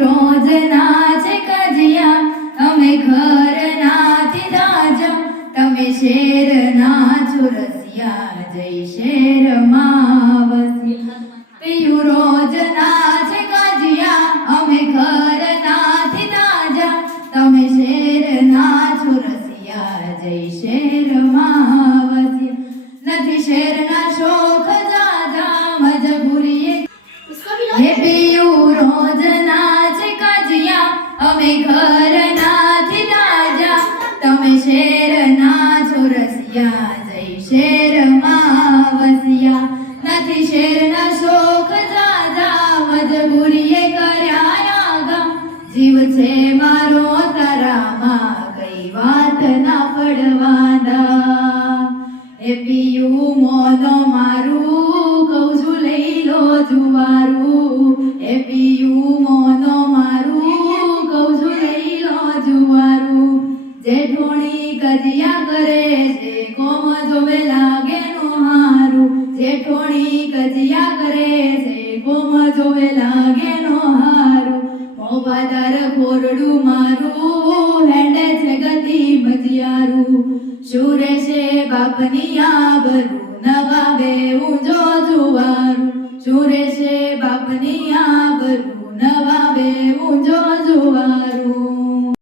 રોજના છે કજિયા, અમે ઘરનાથી રાજા, તમે શેરના છો રસિયા, જય શેરમાં વસ્યા. પિયું રોજના છે કજિયા, અમે ઘરનાથી રાજા, તમે શેરના છો રસિયા, જય શેરમાં વસ્યા. નથી શેરના શોખ જાજા, મજબૂરીએ હે પિયું રોજના છે કજિયા, અમે ઘરનાથી રાજા, તમે શેરના છો રસિયા, જય શેરમાં વસ્યા. નથી શેરના શોખ જાજા, મજબૂરીએ કર્યા યાગા, જીવ છે મારો તારામાં, કઈ વાત ના પડવાના. એ પિયું મોનો મારું, કહું છું લઈ લો જુવારું. એ પિયું મોનો મારું, કહું છું લઈ લો જુવારું. જેઠોણી કજિયા કરે છે, કોમ જોવે લાગે નો હારું. જેઠોણી કજિયા કરે છે, કોમ જોવે લાગે નો હારું. મોભાદાર ખોરડું મારું, હેડે છે ગતિ મજિયારું. શું રહેશે બાપની આબરૂ, નવા બે ઊંજો જુવારું. શું રહેશે